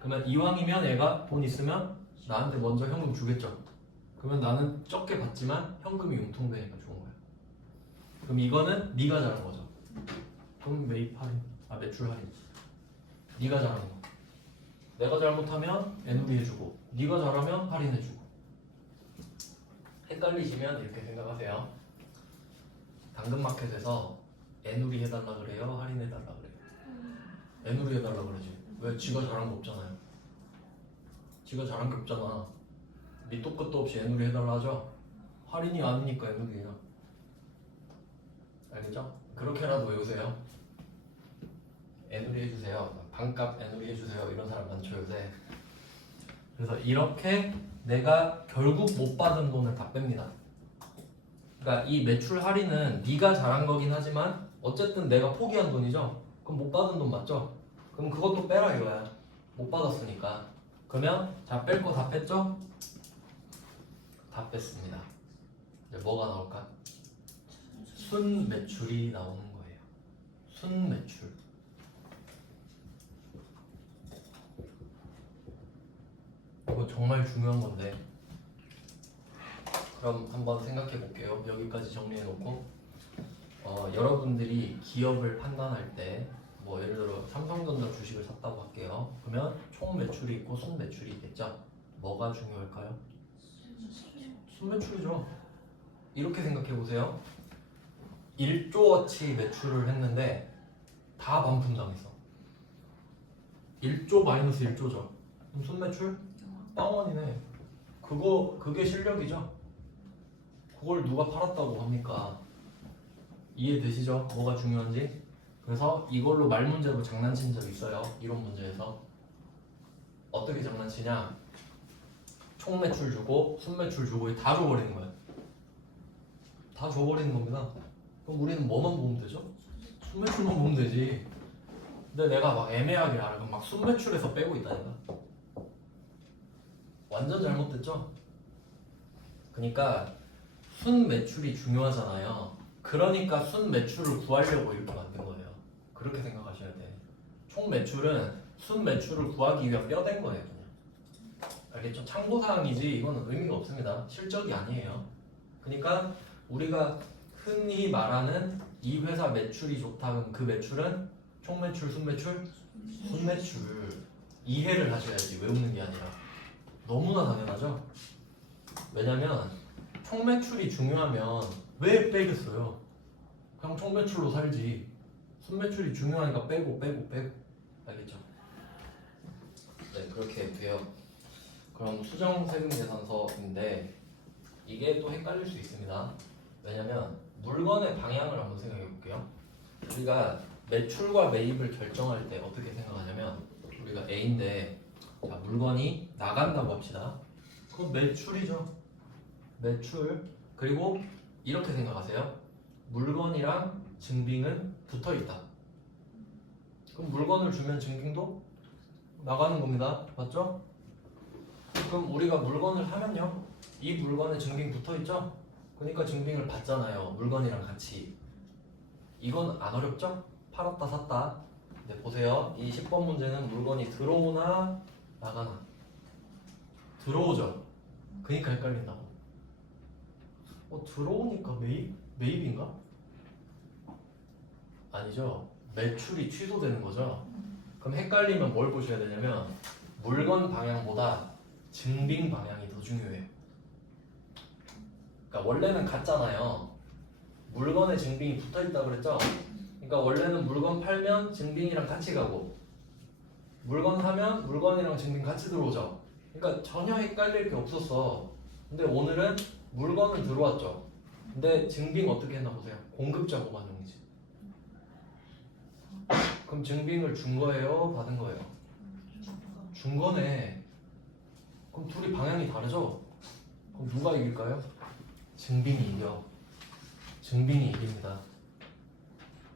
그러면 이왕이면 얘가 돈 있으면 나한테 먼저 현금 주겠죠. 그러면 나는 적게 받지만 현금이 융통되니까 좋은 거야. 그럼 이거는 네가 잘한 거죠. 그럼 매입 할인, 매출 할인. 네가 잘한 거. 내가 잘못하면 애누리 해주고, 네가 잘하면 할인해주고. 헷갈리시면 이렇게 생각하세요. 당근마켓에서 애누리 해달라 그래요, 할인해달라 그래요. 애누리 해달라 그러지. 왜? 지가 잘한 거 없잖아요. 지가 잘한 게 없잖아. 밑도 끝도 없이 애누리 해달라 하죠. 할인이 아니니까 애누리예요. 알겠죠? 그렇게라도 외우세요. 애누리 해주세요. 반값 애누리 해주세요. 이런 사람 많죠 요새. 그래서 이렇게 내가 결국 못 받은 돈을 다 뺍니다. 그러니까 이 매출 할인은 네가 잘한 거긴 하지만 어쨌든 내가 포기한 돈이죠. 그럼 못 받은 돈 맞죠? 그럼 그것도 빼라 이거야. 못 받았으니까. 그러면 자 뺄 거 다 뺐죠? 다 뺐습니다. 이제 뭐가 나올까? 순 매출이 나오는 거예요. 순 매출. 정말 중요한 건데. 그럼 한번 생각해 볼게요. 여기까지 정리해 놓고 여러분들이 기업을 판단할 때 뭐 예를 들어 삼성전자 주식을 샀다고 할게요. 그러면 총 매출이 있고 순 매출이 있겠죠. 뭐가 중요할까요? 순 매출이죠. 이렇게 생각해 보세요. 1조어치 매출을 했는데 다 반품당했어. 1조 마이너스 1조죠. 그럼 순매출? 빵원이네. 그게 실력이죠. 그걸 누가 팔았다고 합니까? 이해되시죠? 뭐가 중요한지? 그래서 이걸로 말 문제로 장난친 적 있어요. 이런 문제에서. 어떻게 장난치냐? 총 매출 주고 순매출 주고 다 줘버리는 거야. 다 줘버리는 겁니다. 그럼 우리는 뭐만 보면 되죠? 순매출만 보면 되지. 근데 내가 막 애매하게 알아. 그럼 막 순매출에서 빼고 있다니까. 완전 잘못됐죠? 그러니까 순매출이 중요하잖아요. 그러니까 순매출을 구하려고 이렇게 만든 거예요. 그렇게 생각하셔야 돼. 총 매출은 순매출을 구하기 위한 뼈댄 거예요. 그냥. 알겠죠? 참고사항이지 이거는 의미가 없습니다. 실적이 아니에요. 그러니까 우리가 흔히 말하는 이 회사 매출이 좋다 그럼 그 매출은 총 매출, 순매출? 순매출. 이해를 하셔야지 외우는 게 아니라. 너무나 당연하죠? 왜냐면 총 매출이 중요하면 왜 빼겠어요? 그냥 총 매출로 살지. 순매출이 중요하니까 빼고. 알겠죠? 네, 그렇게 돼요. 그럼 수정세금계산서인데 이게 또 헷갈릴 수 있습니다. 왜냐면 물건의 방향을 한번 생각해 볼게요. 우리가 매출과 매입을 결정할 때 어떻게 생각하냐면 우리가 A인데 자, 물건이 나간다고 합시다. 그건 매출이죠. 매출. 그리고 이렇게 생각하세요. 물건이랑 증빙은 붙어 있다. 그럼 물건을 주면 증빙도 나가는 겁니다. 맞죠? 그럼 우리가 물건을 사면요. 이 물건에 증빙 붙어 있죠? 그러니까 증빙을 받잖아요. 물건이랑 같이. 이건 안 어렵죠? 팔았다 샀다. 근데 보세요. 이 10번 문제는 물건이 들어오나 나가나. 들어오죠. 그러니까 헷갈린다고. 들어오니까 매입인가? 아니죠. 매출이 취소되는 거죠. 그럼 헷갈리면 뭘 보셔야 되냐면 물건 방향보다 증빙 방향이 더 중요해요. 그러니까 원래는 같잖아요. 물건에 증빙이 붙어있다 그랬죠. 그러니까 원래는 물건 팔면 증빙이랑 같이 가고 물건 사면 물건이랑 증빙 같이 들어오죠. 그러니까 전혀 헷갈릴 게 없었어. 근데 오늘은 물건은 들어왔죠. 근데 증빙 어떻게 했나 보세요. 공급자 보관용이지. 그럼 증빙을 준 거예요? 받은 거예요? 준 거네. 그럼 둘이 방향이 다르죠? 그럼 누가 이길까요? 증빙이 이겨. 증빙이 이깁니다.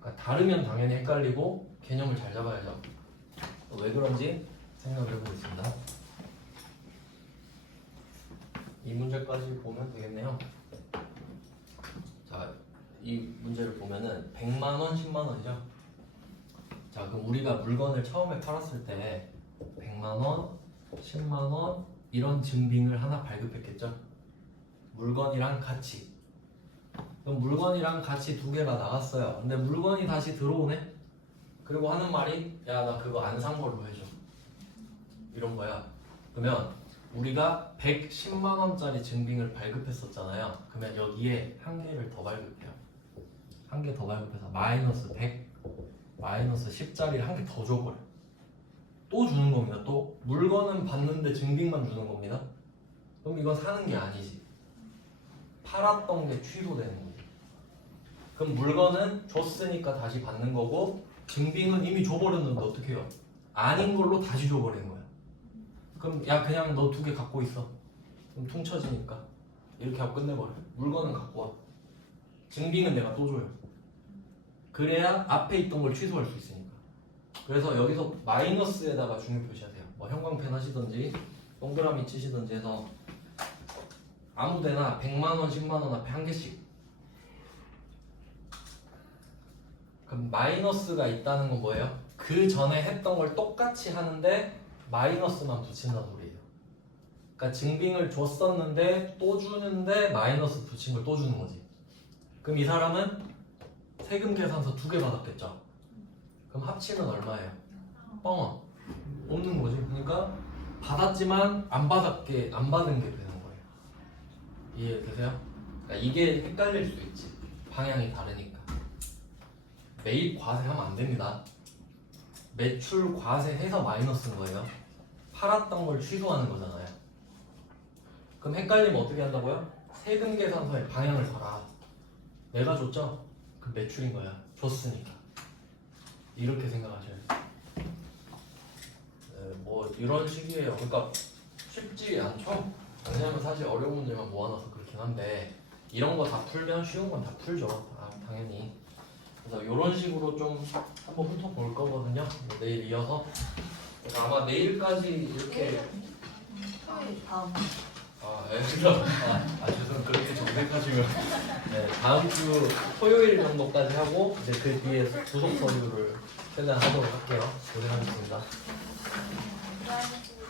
그러니까 다르면 당연히 헷갈리고 개념을 잘 잡아야죠. 왜 그런지 생각을 해보겠습니다. 이 문제까지 보면 되겠네요. 자, 이 문제를 보면은 100만 원, 10만 원이죠. 자, 그럼 우리가 물건을 처음에 팔았을 때 100만 원, 10만 원 이런 증빙을 하나 발급했겠죠. 물건이랑 같이. 그럼 물건이랑 같이 두 개가 나갔어요. 근데 물건이 다시 들어오네. 그리고 하는 말이 야, 나 그거 안 산 걸로 해줘. 이런 거야. 그러면 우리가 110만 원짜리 증빙을 발급했었잖아요. 그러면 여기에 한 개를 더 발급해요. 한 개 더 발급해서 마이너스 100, 마이너스 10짜리를 한 개 더 줘버려. 또 주는 겁니다. 또 물건은 받는데 증빙만 주는 겁니다. 그럼 이건 사는 게 아니지. 팔았던 게 취소되는 거지. 그럼 물건은 줬으니까 다시 받는 거고 증빙은 이미 줘버렸는데 어떻게 해요? 아닌 걸로 다시 줘버리는 거야. 그럼 야 그냥 너 두 개 갖고 있어. 그럼 퉁쳐지니까 이렇게 하고 끝내버려. 물건은 갖고 와. 증빙은 내가 또 줘요. 그래야 앞에 있던 걸 취소할 수 있으니까. 그래서 여기서 마이너스에다가 중요 표시하세요. 뭐 형광펜 하시던지 동그라미 치시던지 해서 아무데나 100만 원, 10만 원 앞에 한 개씩. 그럼 마이너스가 있다는 건 뭐예요? 그 전에 했던 걸 똑같이 하는데 마이너스만 붙인다는 소리예요. 그러니까 증빙을 줬었는데 또 주는데 마이너스 붙인 걸 또 주는 거지. 그럼 이 사람은 세금 계산서 2개 받았겠죠. 그럼 합치면 얼마예요? 뻥원. 없는 거지. 그러니까 받았지만 안 받은 게 되는 거예요. 이해되세요? 그러니까 이게 헷갈릴 수 있지. 방향이 다르니까. 매입 과세하면 안 됩니다. 매출 과세해서 마이너스인 거예요. 팔았던 걸 취소하는 거잖아요. 그럼 헷갈리면 어떻게 한다고요? 세금 계산서에 방향을 써라. 내가 줬죠? 그럼 매출인 거야. 줬으니까. 이렇게 생각하셔야 돼요. 네, 뭐 이런 식이에요. 그러니까 쉽지 않죠? 왜냐면 사실 어려운 문제만 모아놔서 그렇긴 한데 이런 거 다 풀면 쉬운 건 다 풀죠. 당연히. 그래서 이런 식으로 좀 한번 훑어볼 거거든요. 뭐 내일 이어서. 그래서 아마 내일까지 이렇게 토요일 다음 그럼 죄송 그렇게 정색하시면 네, 다음 주 토요일 정도까지 하고 이제 그 뒤에 부속 서류를 최대한 하도록 할게요. 고생하셨습니다. 수고하셨습니다.